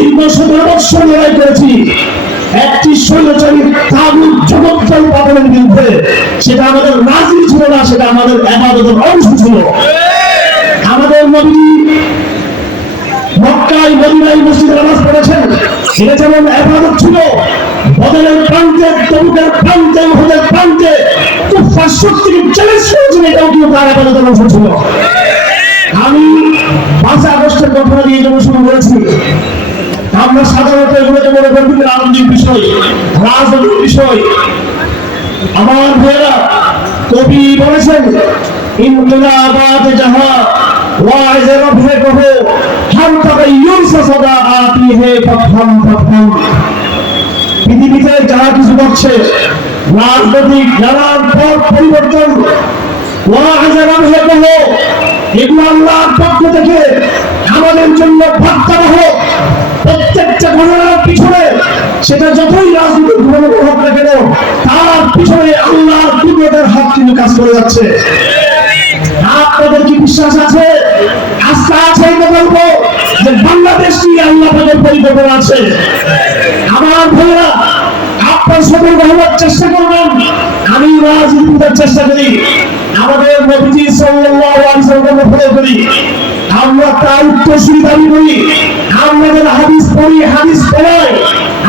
দীর্ঘ 17 বছর লড়াই করেছি একটি স্বৈরাচারী তাগুত জগদ্দল পালনের বিরুদ্ধে। সেটা আমাদের রাজনীতি ছিল না, সেটা আমাদের ইবাদতের অংশ ছিল। আমাদের নবী মক্কায় মদিনায় মসজিদে নামাজ পড়েছেন, এটা যেমন ইবাদত ছিল। বদরের প্রান্তে, তবুকের প্রান্তে, উহুদের প্রান্তে কুফার শক্তিকে চ্যালেঞ্জ করেছেন, এটাও কিন্তু তার ইবাদতের অংশ ছিল। আমি 5 আগস্টের ঘটনা দিয়ে যেমন শুরু করেছি, আমরা সাধারণত এগুলোকে মনে করি রাজনৈতিক বিষয়, রাজনৈতিক বিষয়। আমার ভাইয়েরা, কবি বলেছেন ইনকিলাবাত জাহা ওয়াইজ রফে কহো হাম তাগায়্যুর সে সদা আতি হে ফফহম ফফহম। পৃথিবীতে যারা কিছু করছে, রাজনৈতিক নানান পথ পরিবর্তন, ওয়াইজ রফে কহো, এগুলো আল্লাহর পক্ষ থেকে আমাদের জন্য বার্তাবাহ। প্রত্যেকটা ঘটনার পিছনে, সেটা যতই রাজনৈতিক ঘটনা হোক না কেন, তার পিছনে আল্লাহর কুদরতের হাত কিন্তু কাজ করে যাচ্ছে। আপনাদের কি বিশ্বাস আছে, আস্থা আছে এই কথা যে বাংলাদেশটি আল্লাহ পাকের পরিকল্পনা আছে? আমার ভাইরা, আপনার সতর্ক হওয়ার চেষ্টা করবেন। আমি রাজনীতির চেষ্টা করি, আমাদের নবীজি সাল্লাল্লাহু আলাইহি ওয়াসাল্লামকে ফলো করি, আমরা তার উত্তরসূরি দাবি করি। আমাদের হাদিস পড়ি, হাদিস পড়াই,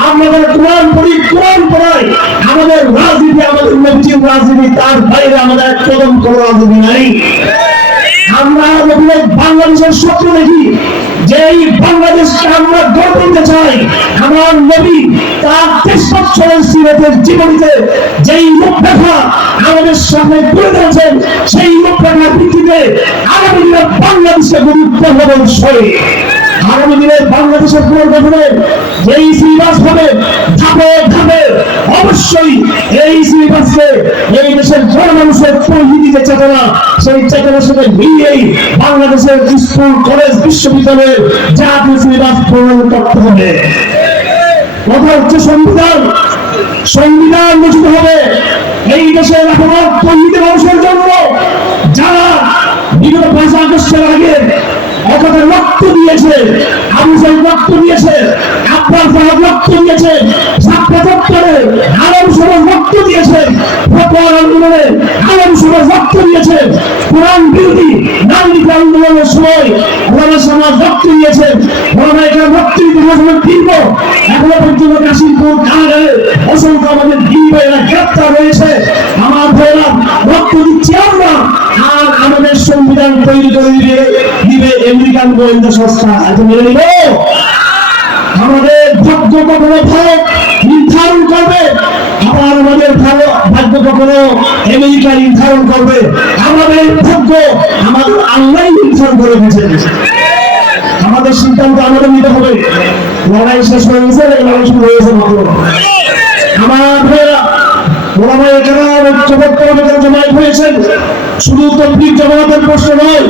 আমাদের কোরআন পড়ি, কোরআন পড়াই। আমাদের রাজনীতি আমাদের নবীজির রাজনীতি, তার বাইরে আমাদের কদম কোনো রাজনীতি নাই। আমরা বাংলাদেশের স্বপ্ন দেখি যে এই বাংলাদেশকে আমরা গড়ে তুলতে চাই। আমার নবী তার 23 বছরের সিরাতের জীবনীতে যেই রূপরেখা আমাদের সামনে তুলে ধরেছেন, সেই রূপরেখার ভিত্তিতে আগামী দিনে বাংলাদেশে গুরুত্ব হবে সই। আগামী দিনে বাংলাদেশের পুনর্গঠনে যেই সিলেবাস হবে, ধাপে ধাপে অবশ্যই এই সিলেবাসকে এই দেশের জনমানুষের তৌহিদি যে চেতনা, সেই চেতনার সাথে মিলিয়েই বাংলাদেশের স্কুল, কলেজ, বিশ্ববিদ্যালয়ের জাতীয় সিলেবাস প্রণয়ন করতে হবে। কথা হচ্ছে সংবিধান, সংবিধান রচিত হবে এই দেশের আপনার তৌহিদি মানুষের জন্য, যারা বিগত 5 আগস্টের আগে একথা রক্ত দিয়েছে, আবু সাইদ রক্ত দিয়েছে, আব্বাস ফাহাদ রক্ত দিয়েছে, ছাত্র চত্বরে আলম সমাজ রক্ত দিয়েছে, ফতোয়ার আন্দোলনে আলম সমাজ রক্ত দিয়েছে, কোরআন বিরোধী নাগরিক আন্দোলনের সময় ওলামা সমাজ রক্ত দিয়েছে, ওলামায়ে রক্ত ইতিহাস দীর্ঘ। এখনো পর্যন্ত কাশিমপুর কারাগারে অসংখ্য আমাদের দিন ভাইয়েরা গ্রেপ্তার হয়েছে। আমার ভাইয়েরা, রক্ত দিচ্ছি আমরা, আর আমাদের সংবিধান তৈরি করে দিবে আমেরিকান গোয়েন্দা সংস্থা। এত মেনে নিব? আমাদের ভাগ্য কখনো ভারত নির্ধারণ করবে, আবার আমাদের ভাগ্য কখনো আমেরিকা নির্ধারণ করবে। আমাদের ভাগ্য আমাদের আল্লাহ নির্ধারণ করে দিয়েছেন। আমাদের সিদ্ধান্ত আমাদের নিতে হবে। লড়াই শেষ হয়ে গেছে, লড়াই শুরু হয়েছে মাত্র। আমার ভাইয়েরা, ওলামায়ে কেরাম ঐক্যবদ্ধভাবে জমায়েত হয়েছেন। শুধু তাবলীগ জামাতের প্রশ্ন নয়,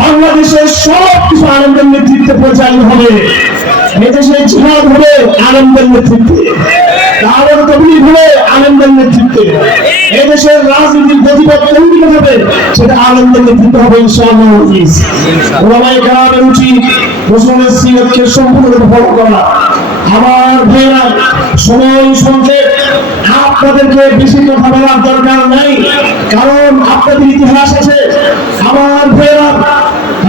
বাংলাদেশের সব কিছু আলেমদের নেতৃত্বে পরিচালিত হবে। এদেশে জিহাদ হবে আলেমদের নেতৃত্বে, দাওয়াত তাবলীগ হবে আলেমদের নেতৃত্বে। এদেশের রাজনীতির গতিপথ তৈরি হবে, সেটা আলেমদের নেতৃত্বে হবে ইনশাআল্লাহ। ওলামায়ে কেরামের উচিত রাসূলের সিরাতকে সম্পূর্ণরূপে ফলো করা। আমার ভাইয়েরা, সময় সংক্ষেপ, আপনাদেরকে বেশি কথা বলার দরকার নাই, কারণ আপনাদের ইতিহাস আছে। আমার ভাইয়েরা,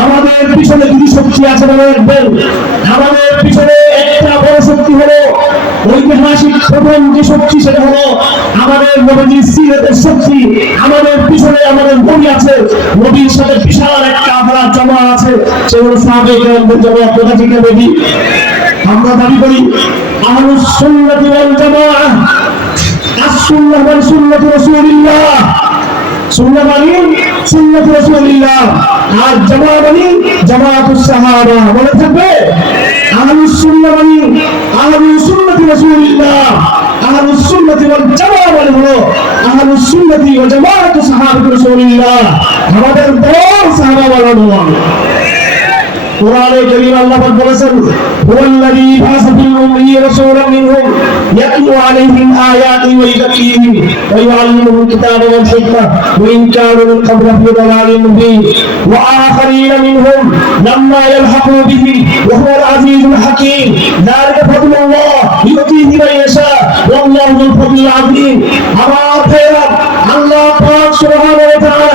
আমাদের পিছনে দুটি শক্তি আছে মনে রাখবেন। আমাদের পিছনে একটা বড় শক্তি হলো ঐতিহাসিক প্রথম যে শক্তি, সেটা হলো আমাদের নবীর সিরাতের শক্তি। আমাদের পিছনে আমাদের নবী আছে, নবীর সাথে বিশাল একটা আপনার জমা আছে, সেগুলো সাহাবায়ে কেরামদের জমা। কথা ঠিক না নবী? আমরা দাবি করি আহলুস সুন্নাত ওয়াল জামাআহ, আস-সুন্নাহ ওয়া সুন্নাত রাসূলিল্লাহ। সুন্নাহ মানে সুন্নাত রাসূলিল্লাহ, আর জামাআহ মানে জামাআতুস সাহাবা। মনে থাকবে? আহলুস সুন্নাহ মানে আহলুস সুন্নাত রাসূলিল্লাহ, আহলুস সুন্নাত ওয়াল জামাআহ মানে হলো আহলুস সুন্নাত ওয়া জামাআতুস সাহাবাতুর রাসূলিল্লাহ। আমাদের দল সাহাবা ওয়ালা দল। কোরআনে কারীম আল্লাহ পাক বলেছেন হুয়াল্লাযী বা'আসা ফিল উম্মিয়্যিনা রাসূলাম মিনহুম ইয়াতলু আলাইহিম আয়াতিহি ওয়া ইউযাক্কিহিম ওয়া ইউআল্লিমুহুমুল কিতাবা ওয়াল হিকমা ওয়া ইন কানু মিন ক্বাবলি ফি দালালিন মুবিন ওয়া আখারিনা মিনহুম লাম্মা ইয়ালহাকু বিহি ওয়া হুয়াল আজিজুল হাকীম যালিকা ফাদলুল্লাহ ইউতিহি মান ইয়াশা ওয়াল্লাহু যুল ফাদলিল আযীম। আমার ভাইরা, আল্লাহ পাক সুবহানাহু ওয়া তাআলা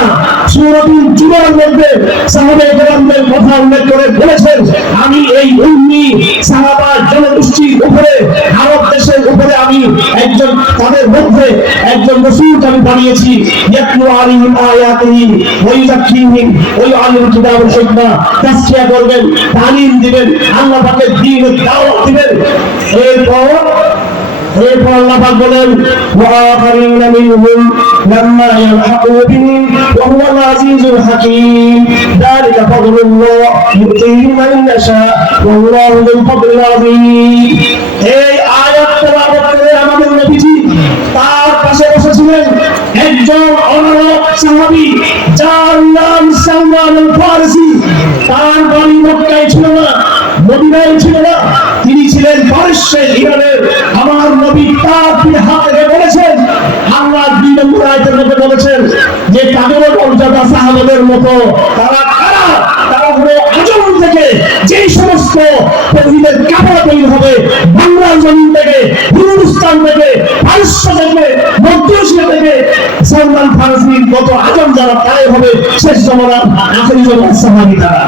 সূরাতুল জুমার মধ্যে সাহাবায়ে কেরামদের কথা উল্লেখ করে বলেছেন, আমি এই উম্মি সাহাবা জনগোষ্ঠীর উপরে, আরব দেশের উপরে আমি একজন, তাদের মধ্যে একজন রাসূলকে আমি বানিয়েছি। ইয়াতলু আলাইহিম আয়াতিহি ওয়া ইউযাক্কিহিম ওয়া ইউআল্লিমুহুমুল কিতাবা ওয়াল হিকমা, তাসকিয়া করবেন, তালিম দিবেন, আল্লাহ পাকের দ্বীনের দাওয়াত দিবেন। এরপর আল্লাহ পাক বলেন ওয়া আখারিনা মিনহুম লাম্মা ইয়ালহাকু বিহিম ওয়া হুয়াল আজিজুল হাকীম যালিকা ফাদলুল্লাহ ইউতিহি মান ইয়াশা ওয়াল্লাহু যুল ফাদলিল আযীম। এই আয়াত তেলাওয়াত করে আমাদের নবীজি তার পাশে বসেছিলেন একজন অনারব সাহাবী, যার নাম সালমান আল ফারসি। তার বাড়ি মক্কায় ছিল না, মদিনায় ছিল না, তিনি ছিলেন পারস্যের ইরানের। আমার নবী তার হাত রেখে বলেছেন, আল্লাহ 2 নম্বর আয়াতের মধ্যে বলেছেন যে তাদেরও মর্যাদা সাহাবাদের মতো। তারা কারা? তারা হলো আজম থেকে যেই সমস্ত তৌহিদের কাফেলা তৈরি হবে, বাংলার জমিন থেকে, হিন্দুস্তান থেকে, পারস্য থেকে, মধ্য এশিয়া থেকে, সালমান ফারসির মতো আজম যারা তাই হবে শেষ জমানার আখেরি জমানার সাহাবী তারা।